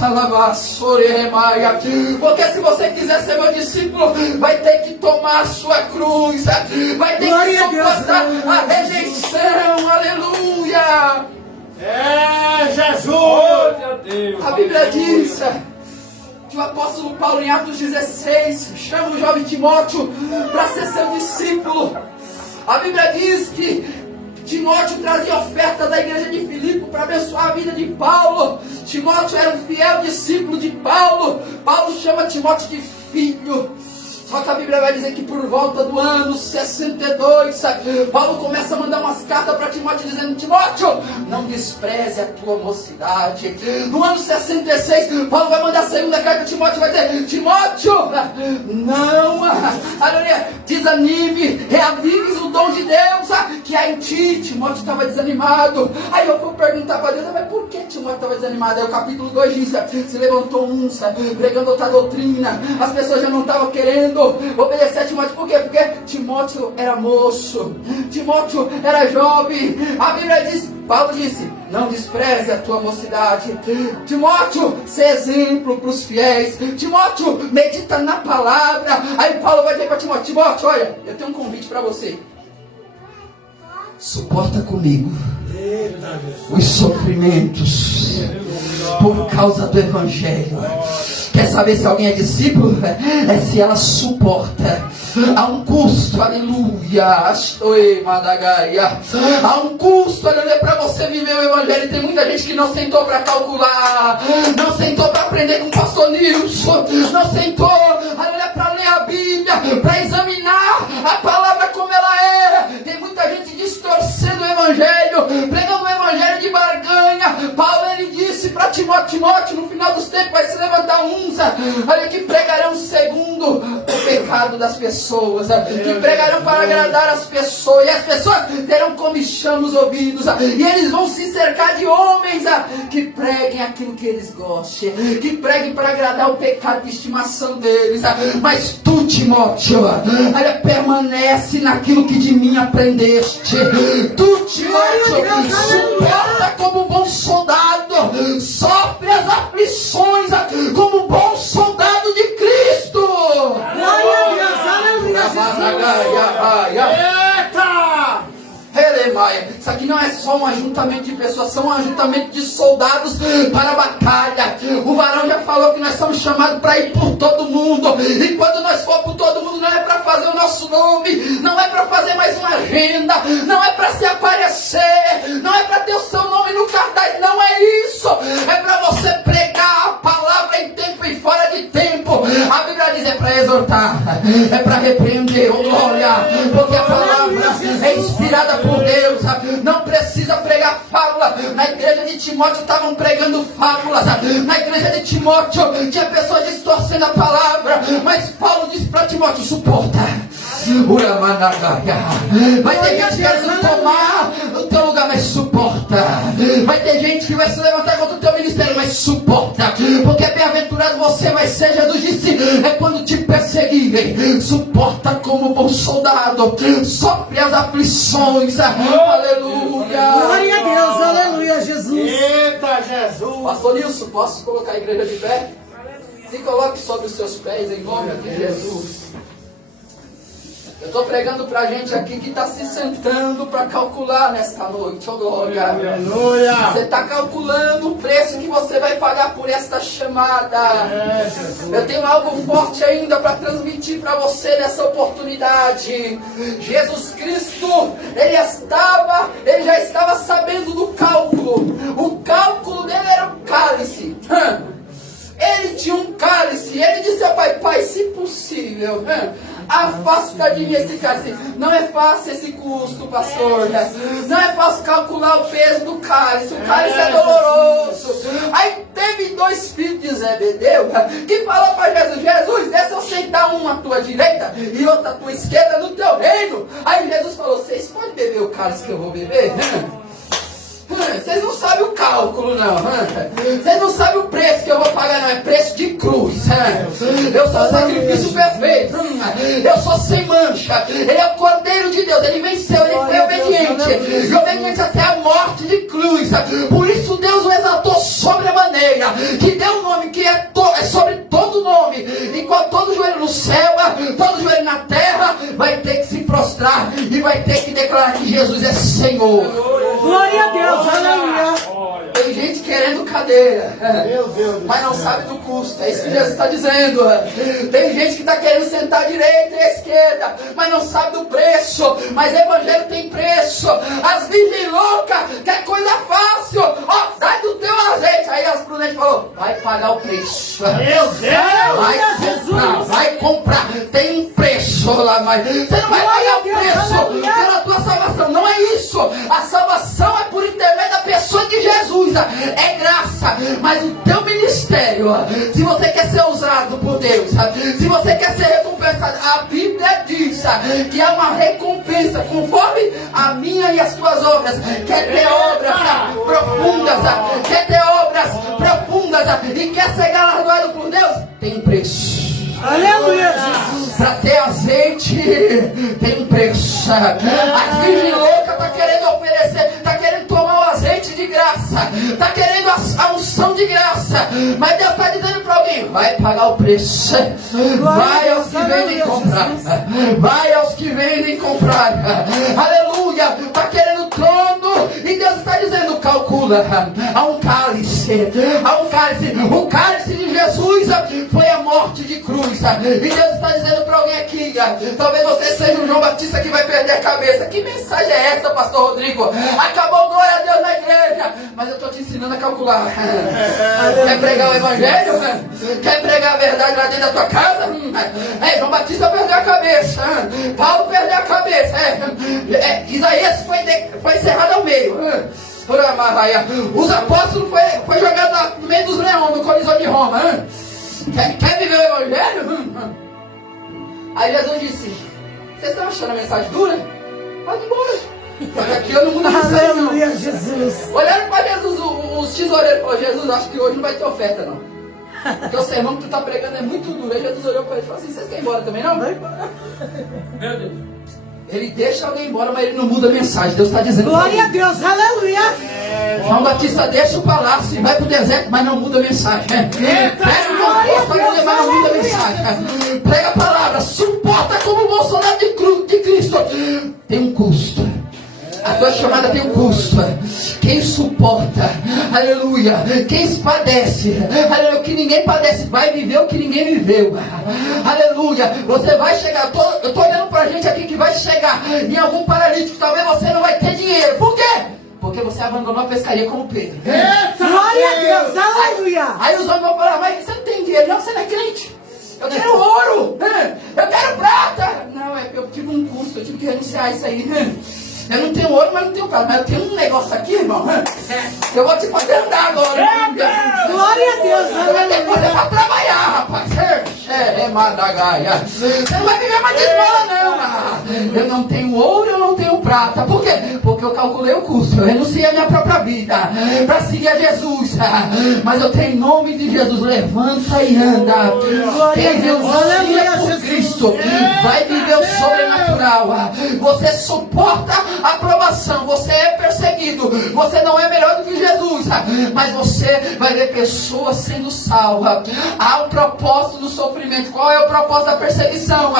porque se você quiser ser meu discípulo, vai ter que tomar a sua cruz, vai ter Glória que a Deus, suportar a aleluia. rejeição, aleluia. É Jesus. Glória a Deus. A Bíblia diz que o apóstolo Paulo, em Atos 16, chama o jovem Timóteo para ser seu discípulo. A Bíblia diz que Timóteo trazia ofertas da igreja de Filipe para abençoar a vida de Paulo. Timóteo era um fiel discípulo de Paulo. Paulo chama Timóteo de filho. Só que a Bíblia vai dizer que por volta do ano 62, Paulo começa a mandar umas cartas para Timóteo dizendo, Timóteo, não despreze a tua mocidade. No ano 66, Paulo vai mandar a segunda carta para Timóteo, vai dizer, Timóteo, não, aleluia, desanime, reavives o dom de Deus que há em ti. Timóteo estava desanimado. Aí eu vou perguntar para Deus, mas por que Timóteo estava desanimado? Aí o capítulo 2 diz, se levantou um, pregando outra doutrina, as pessoas já não estavam querendo obedecer a Timóteo. Por quê? Porque Timóteo era moço, Timóteo era jovem. A Bíblia diz, Paulo disse, não despreze a tua mocidade. Timóteo, ser exemplo para os fiéis. Timóteo, medita na palavra. Aí Paulo vai dizer para Timóteo, Timóteo, olha, eu tenho um convite para você. Suporta comigo Eita, Jesus. os sofrimentos por causa do evangelho. Quer saber se alguém é discípulo? É se ela suporta. Há um custo, aleluia. Oi, Madagaia. Há um custo, aleluia, para você viver o evangelho. Tem muita gente que não sentou para calcular, não sentou para aprender com o pastor Nilson, não sentou, aleluia, para ler a Bíblia, para examinar a palavra como ela é. Tem muita gente distorcendo o evangelho, pregando o evangelho de barganha. Paulo, ele disse para Timóteo, no final dos tempos vai se levantar uns, olha, que pregarão segundo o pecado das pessoas, que pregarão para agradar as pessoas, e as pessoas terão comichão nos ouvidos, e eles vão se cercar de homens que preguem aquilo que eles gostem, que preguem para agradar o pecado de estimação deles. Mas tu, Timóteo, olha, permanece naquilo que de mim aprendeste. Tu, Timóteo, suporta como bom soldado, sofre as aflições como bom soldado de Cristo. Glória a Deus, aleluia, Jesus. Eita! Isso aqui não é só um ajuntamento de pessoas, são um ajuntamento de soldados para a batalha. O varão já falou que nós somos chamados para ir por todo mundo. E quando nós for por todo mundo, não é para fazer o nosso nome, não é para fazer mais uma agenda, não é para se aparecer, não é para ter o seu nome no cartaz, não é isso. É para você pregar a palavra em tempo e fora de tempo. A Bíblia diz, é para exortar, é para repreender, oh glória, porque a palavra é inspirada por Deus. Não precisa pregar fábula. Na igreja de Timóteo estavam pregando fábulas. Na igreja de Timóteo tinha pessoas distorcendo a palavra, mas Paulo disse para Timóteo, suporta. Vai ter gente querendo tomar o teu lugar, mas suporta. Vai ter gente que vai se levantar contra o teu ministério, mas suporta, porque bem-aventurado você vai ser. Jesus disse, é quando te perseguirem, suporta como bom soldado, sofre as aflições. Aleluia. Glória a Deus, aleluia, Jesus. Eita, Jesus! Pastor Nilson, posso colocar a igreja de pé? Se coloque sobre os seus pés em nome de Jesus. Eu estou pregando para gente aqui que está se sentando para calcular nesta noite, oh glória. Aleluia! Você está calculando o preço que você vai pagar por esta chamada. Eu tenho algo forte ainda para transmitir para você nessa oportunidade. Jesus Cristo, ele já estava sabendo do cálculo. O cálculo dele era um cálice. Ele tinha um cálice. Ele disse ao Pai, Pai, se possível, afasta de mim esse cálice. Não é fácil esse custo, pastor. Não é fácil calcular o peso do cálice. O cálice é doloroso. Aí teve 2 filhos de Zebedeu que falou para Jesus, Jesus, deixa eu sentar um à tua direita e outro à tua esquerda no teu reino. Aí Jesus falou, vocês podem beber o cálice que eu vou beber? Vocês não sabem o cálculo, não. Vocês não sabem o preço que eu vou pagar, não. É preço de cruz. Eu sou sacrifício perfeito. Eu sou sem mancha. Ele é o Cordeiro de Deus. Ele venceu, ele foi obediente. E obediente até a morte de cruz. Por isso Deus o exaltou sobre a maneira, que deu um nome que é sobre todo nome. E com todo joelho no céu, todo joelho na terra, vai ter que se prostrar e vai ter que declarar que Jesus é Senhor. Glória a Deus, aleluia. Tem gente querendo cadeira, Meu Deus do mas não céu. sabe do custo. É isso que Jesus está dizendo. Tem gente que está querendo sentar à direita e à esquerda, mas não sabe do preço. Mas evangelho tem preço. As virgens loucas, que é coisa fácil. Ó, dá do teu azeite. Aí as prudentes falou, vai pagar o preço. Meu Deus! Vai comprar. Tem um preço lá, mas você não vai pagar o preço pela tua salvação. Não é isso. A salvação é por intermédio da pessoa de Jesus. É graça. Mas o teu ministério, se você quer ser usado por Deus, se você quer ser recompensado, a Bíblia diz que há uma recompensa conforme a minha e as tuas obras. Quer ter obras profundas, quer ter obras profundas e quer ser galardoado por Deus, tem preço. Aleluia, Jesus. Para ter azeite tem um preço. A virgem louca está querendo oferecer, está querendo tomar o azeite de graça, está querendo a unção de graça, mas Deus está dizendo para alguém, vai pagar o preço. Vai aos que vendem comprar. Vai aos que vendem comprar. Aleluia. Está querendo trono e Deus está dizendo, calcula, há um cálice. Há um cálice. O cálice de Jesus foi a morte de cruz. E Deus está dizendo para alguém aqui, talvez você seja um João Batista que vai perder a cabeça. Que mensagem é essa, pastor Rodrigo? Acabou, glória a Deus na igreja, mas eu estou te ensinando a calcular. Quer pregar o evangelho? Quer pregar a verdade lá dentro da tua casa? João Batista perdeu a cabeça, Paulo perdeu a cabeça, Isaías foi encerrado ao meio. Os apóstolos foi jogado no meio dos leões, no Coliseu de Roma. Quer viver o evangelho? Aí Jesus disse: vocês estão achando a mensagem dura? Pode ir embora. Porque aqui eu não mudo a mensagem não. Aleluia, Jesus. Olharam para Jesus, os tesoureiros falaram: Jesus, acho que hoje não vai ter oferta não. Porque o sermão que tu está pregando é muito duro. Aí Jesus olhou para ele e falou assim: vocês querem ir embora também não? Vai embora. Meu Deus. Ele deixa alguém embora, mas ele não muda a mensagem. Deus está dizendo: Glória a Deus, aleluia. João Batista deixa o palácio e vai para o deserto, mas não muda a mensagem. Prega o conforto, mas não muda a mensagem. Prega a palavra, suporta como bom soldado de Cristo. Tem um custo. A tua chamada tem um custo. Quem suporta, aleluia, quem padece, aleluia, o que ninguém padece, vai viver o que ninguém viveu, aleluia. Você vai chegar, eu estou olhando pra gente aqui que vai chegar em algum paralítico, talvez você não vai ter dinheiro. Por quê? Porque você abandonou a pescaria como Pedro. Glória a Deus, aleluia. Aí os homens vão falar: mas você não tem dinheiro, não, você não é crente. Eu quero ouro, eu quero prata. Não, é que eu tive um custo, eu tive que renunciar a isso aí. Eu não tenho ouro, mas não tenho prata. Mas eu tenho um negócio aqui, irmão. Eu vou te fazer andar agora. Glória a Deus, Você vai ter que fazer aleluia. pra trabalhar, rapaz. É madagaia. Você não vai viver mais de esmola, não. Eu não tenho ouro, eu não tenho prata. Por quê? Porque eu calculei o custo. Eu renunciei a minha própria vida para seguir a Jesus. Mas eu tenho em nome de Jesus. Levanta e anda. Glória a Quem Deus, renuncia aleluia, por Jesus. Cristo vai viver o sobrenatural. Você suporta a aprovação. Você é perseguido. Você não é melhor do que Jesus. Mas você vai ver pessoas sendo salvas. Há um propósito do sofrimento. Qual é o propósito da perseguição?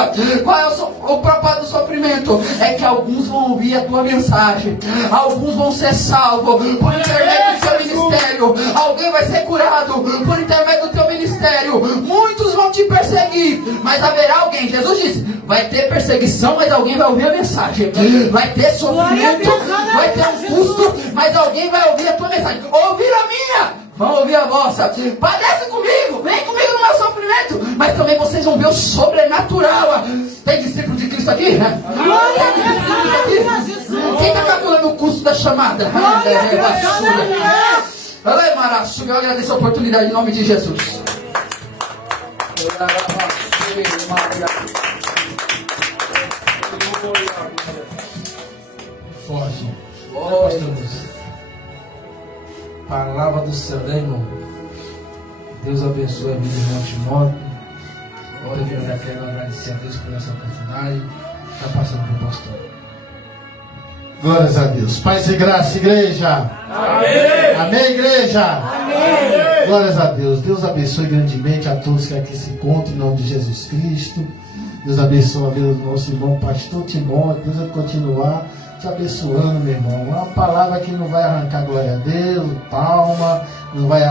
Qual é o propósito do sofrimento? É que alguns vão ouvir a tua mensagem. Alguns vão ser salvos por intermédio do teu ministério. Alguém vai ser curado por intermédio do teu ministério. Muitos vão te perseguir, mas haverá alguém. Jesus disse: vai ter perseguição, mas alguém vai ouvir a mensagem. Vai ter sofrimento, vai ter um custo, mas alguém vai ouvir a tua mensagem. Ouvir a minha, vão ouvir a vossa. Padece comigo, vem comigo no meu sofrimento, mas também vocês vão ver o sobrenatural. Tem discípulo de Cristo aqui? Glória a Deus, aleluia, Jesus. Quem está calculando o custo da chamada? Glória a Deus, aleluia. Eu agradeço a oportunidade em nome de Jesus. Forte. Pastor Lúcio. Palavra do céu, né, irmão? Deus abençoe a vida do irmão Timóteo. Ontem eu já quero agradecer a Deus por essa oportunidade. Está passando para o pastor. Glórias a Deus. Paz e graça, igreja. Amém. Amém, igreja. Amém. Glórias a Deus. Deus abençoe grandemente a todos que aqui se encontram em nome de Jesus Cristo. Deus abençoe a vida do nosso irmão pastor Timóteo. Deus vai continuar te abençoando, meu irmão. É uma palavra que não vai arrancar glória a Deus, palma, não vai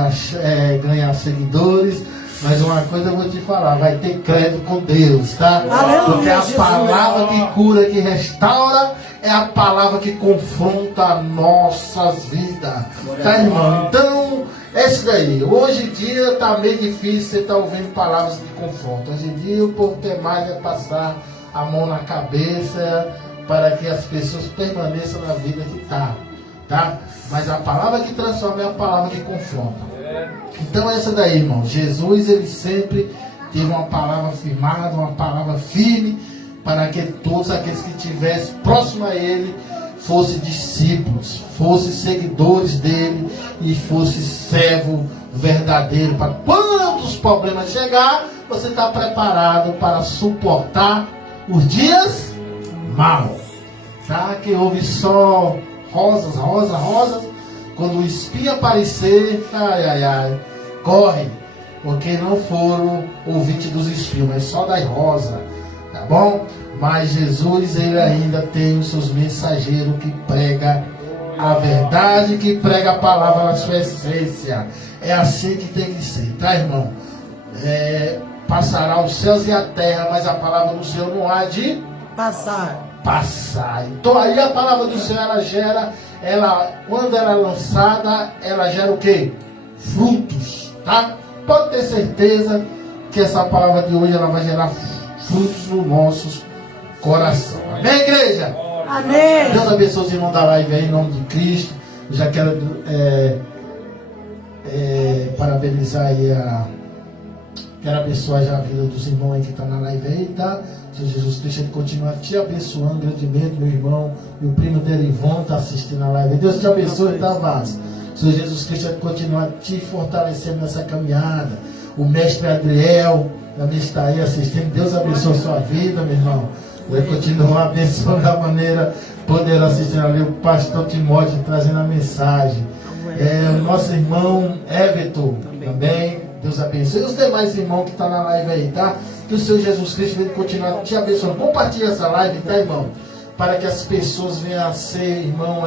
ganhar seguidores. Mas uma coisa eu vou te falar, vai ter crédito com Deus, tá? Aleluia, Porque a Jesus. palavra que cura, que restaura, é a palavra que confronta nossas vidas. Tá, irmão? Então, é isso daí. Hoje em dia tá meio difícil você estar ouvindo palavras de confronto. Hoje em dia o povo quer mais é passar a mão na cabeça para que as pessoas permaneçam na vida que tá? Mas a palavra que transforma é a palavra que confronta. Então essa daí, irmão, Jesus ele sempre teve uma palavra firmada, uma palavra firme, para que todos aqueles que estivessem próximo a ele fossem discípulos, fossem seguidores dele e fossem servo verdadeiro, para quando os problemas chegar, você está preparado para suportar os dias maus, tá? Que houve só rosas, quando o espinho aparecer, corre, porque não foram ouvintes dos espinhos, mas só das rosas, tá bom? Mas Jesus, ele ainda tem os seus mensageiros que prega a verdade, que prega a palavra na sua essência. É assim que tem que ser, tá, irmão? Passará os céus e a terra, mas a palavra do Senhor não há de Passar. Então aí a palavra do Senhor, quando ela é lançada, ela gera o quê? Frutos, tá? Pode ter certeza que essa palavra de hoje ela vai gerar frutos no nosso coração. Amém, igreja? Amém. Deus abençoe os irmãos da live aí, em nome de Cristo. Eu já quero parabenizar aí quero abençoar já a vida dos irmãos aí que estão na live aí, tá? Senhor Jesus Cristo, Ele continua te abençoando grandemente, meu irmão. Meu primo dele, Ivon, está assistindo a live. Deus te abençoe, tá, Vaz? Senhor Jesus Cristo, Ele continua te fortalecendo nessa caminhada. O mestre Adriel também está aí assistindo. Deus abençoe a sua vida, meu irmão. Ele continua abençoando da maneira poderosa, assistindo ali o pastor Timóteo trazendo a mensagem. O nosso irmão Everton também. Deus abençoe. E os demais irmãos que estão na live aí, tá? Que o Senhor Jesus Cristo venha continuar te abençoando. Compartilhe essa live, tá, irmão? Para que as pessoas venham a ser, irmão,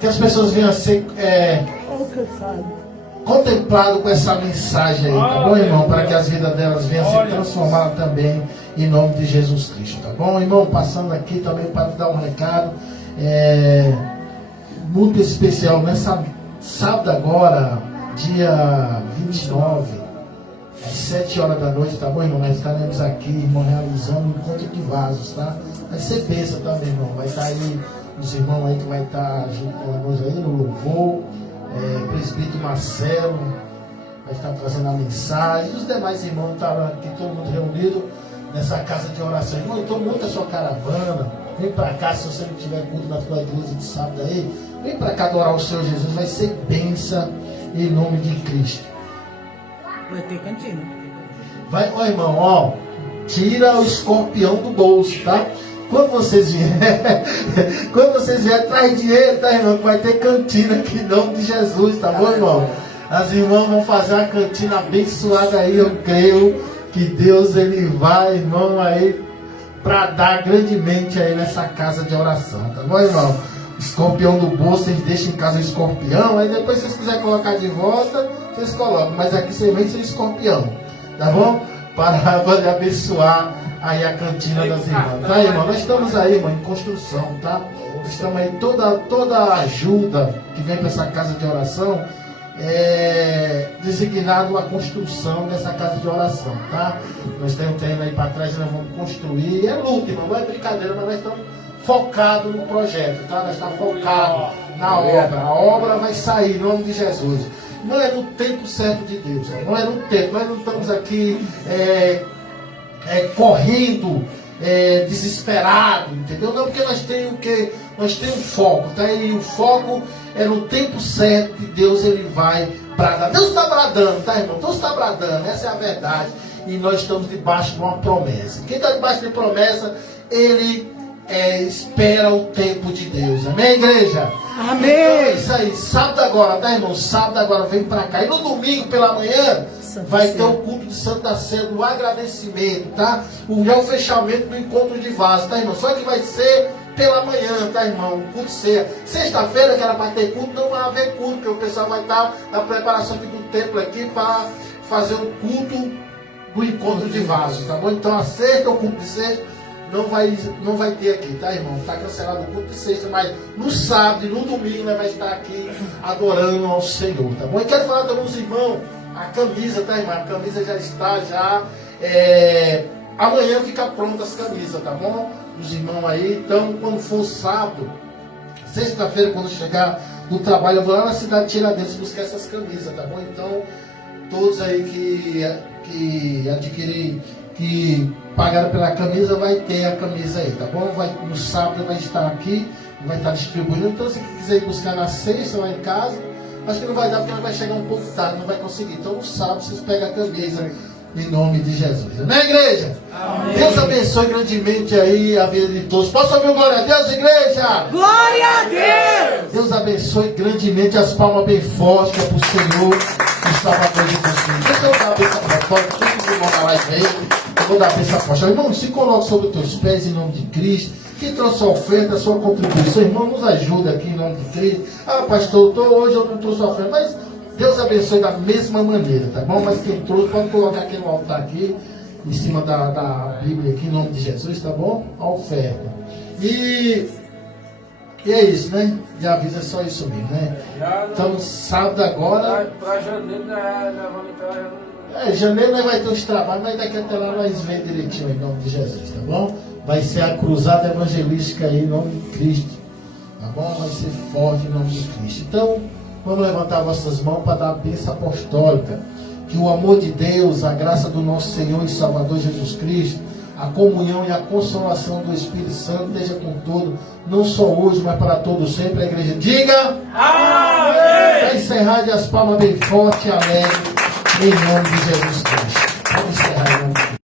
que as pessoas venham a ser contemplado com essa mensagem aí, tá bom, irmão? Para que as vidas delas venham a ser transformadas também, em nome de Jesus Cristo, tá bom, irmão? Passando aqui também para te dar um recado muito especial nessa sábado agora, dia 29, às 7 horas da noite, tá bom, irmão? Nós estaremos aqui, irmão, realizando um encontro de vasos, tá? Vai ser bênção também, irmão. Vai estar aí os irmãos aí que vai estar junto com nós aí no louvor, presbítero Marcelo vai estar trazendo a mensagem, e os demais irmãos estarão aqui, todo mundo reunido nessa casa de oração. Irmão, então monta a sua caravana, vem pra cá, se você não tiver culto na tua igreja de sábado aí, vem pra cá adorar o Senhor Jesus, vai ser bênção em nome de Cristo. Vai ter cantina. Vai, ó, irmão, ó, tira o escorpião do bolso, tá? Quando vocês vierem, traz dinheiro, tá, irmão? Vai ter cantina aqui em nome de Jesus, tá bom, irmão? As irmãs vão fazer uma cantina abençoada aí, eu creio que Deus, Ele vai, irmão, aí, para dar grandemente aí nessa casa de oração, tá bom, irmão? Escorpião do bolso, vocês deixam em casa o escorpião, aí depois se vocês quiserem colocar de volta, vocês colocam, mas aqui você vem sem escorpião, tá bom? Para poder abençoar aí a cantina das irmãs, tá, irmão? Nós estamos aí, irmão, em construção, tá? Nós estamos aí, toda a ajuda que vem para essa casa de oração designado a construção dessa casa de oração, tá? Nós temos um terreno aí para trás, nós vamos construir, é luta, irmão, não é brincadeira, mas nós estamos focados no projeto, tá? Nós estamos focados na obra, a obra vai sair em nome de Jesus. Não é no tempo certo de Deus, não é no tempo, nós não estamos aqui correndo desesperado, entendeu? Não, porque nós temos o quê? Nós temos foco, tá? E o foco é no tempo certo que Deus, Ele vai bradar. Deus está bradando, tá, irmão? Deus está bradando, essa é a verdade. E nós estamos debaixo de uma promessa. Quem está debaixo de promessa, ele espera o tempo de Deus. Amém, igreja? Amém. Então é isso aí. Sábado agora, tá, irmão? Sábado agora vem pra cá. E no domingo pela manhã vai ter o culto de Santa Ceia, do agradecimento, tá? É o fechamento do encontro de vaso, tá, irmão? Só que vai ser pela manhã, tá, irmão? O culto ceia. Sexta-feira, que era para ter culto, não vai haver culto, porque o pessoal vai estar na preparação aqui do templo aqui para fazer o culto do encontro de vasos, tá bom? Então a sexta, o culto de sexta, não vai ter aqui, tá, irmão? Está cancelado o culto de sexta, mas no sábado e no domingo nós vai estar aqui adorando ao Senhor, tá bom? E quero falar também os irmãos, a camisa, tá, irmão? A camisa já está, amanhã fica pronta as camisas, tá bom? Os irmãos aí, então quando for sábado, sexta-feira, quando chegar do trabalho, eu vou lá na cidade de Tiradentes buscar essas camisas, tá bom? Então, todos aí que adquirem, que pagaram pela camisa, vai ter a camisa aí, tá bom? No sábado vai estar aqui, vai estar distribuindo. Então, se quiser ir buscar na sexta lá em casa, acho que não vai dar, porque vai chegar um pouco tarde, não vai conseguir. Então, no sábado, vocês pegam a camisa em nome de Jesus. Amém, igreja? Amém. Deus abençoe grandemente aí a vida de todos. Posso ouvir o glória a Deus, igreja? Glória a Deus! Deus abençoe grandemente, as palmas bem fortes, que é para o Senhor que estava com vocês. Deixa eu dar a bênção apostólica, deixa eu irmão na live aí. Eu vou dar a bênção apostólica. Irmão, se coloque sobre os teus pés em nome de Cristo. Quem trouxe a oferta, a sua contribuição, irmão, nos ajuda aqui em nome de Cristo. Ah, pastor, hoje eu não trouxe a oferta, mas Deus abençoe da mesma maneira, tá bom? Mas quem trouxe, pode colocar aqui no altar, aqui, em cima da Bíblia, aqui em nome de Jesus, tá bom? A oferta. E é isso, né? De aviso é só isso mesmo, né? Então, sábado agora. Para janeiro, nós vamos entrar. Janeiro nós vai ter os trabalhos, mas daqui até lá nós vemos direitinho em nome de Jesus, tá bom? Vai ser a cruzada evangelística aí em nome de Cristo. Tá bom? Vai ser forte em nome de Cristo. Então, vamos levantar vossas mãos para dar a bênção apostólica. Que o amor de Deus, a graça do nosso Senhor e Salvador Jesus Cristo, a comunhão e a consolação do Espírito Santo esteja com todo, não só hoje, mas para todos sempre. A igreja diga amém. Para encerrar, de as palmas bem forte e alegre, em nome de Jesus Cristo. Vamos encerrar em nome de Deus.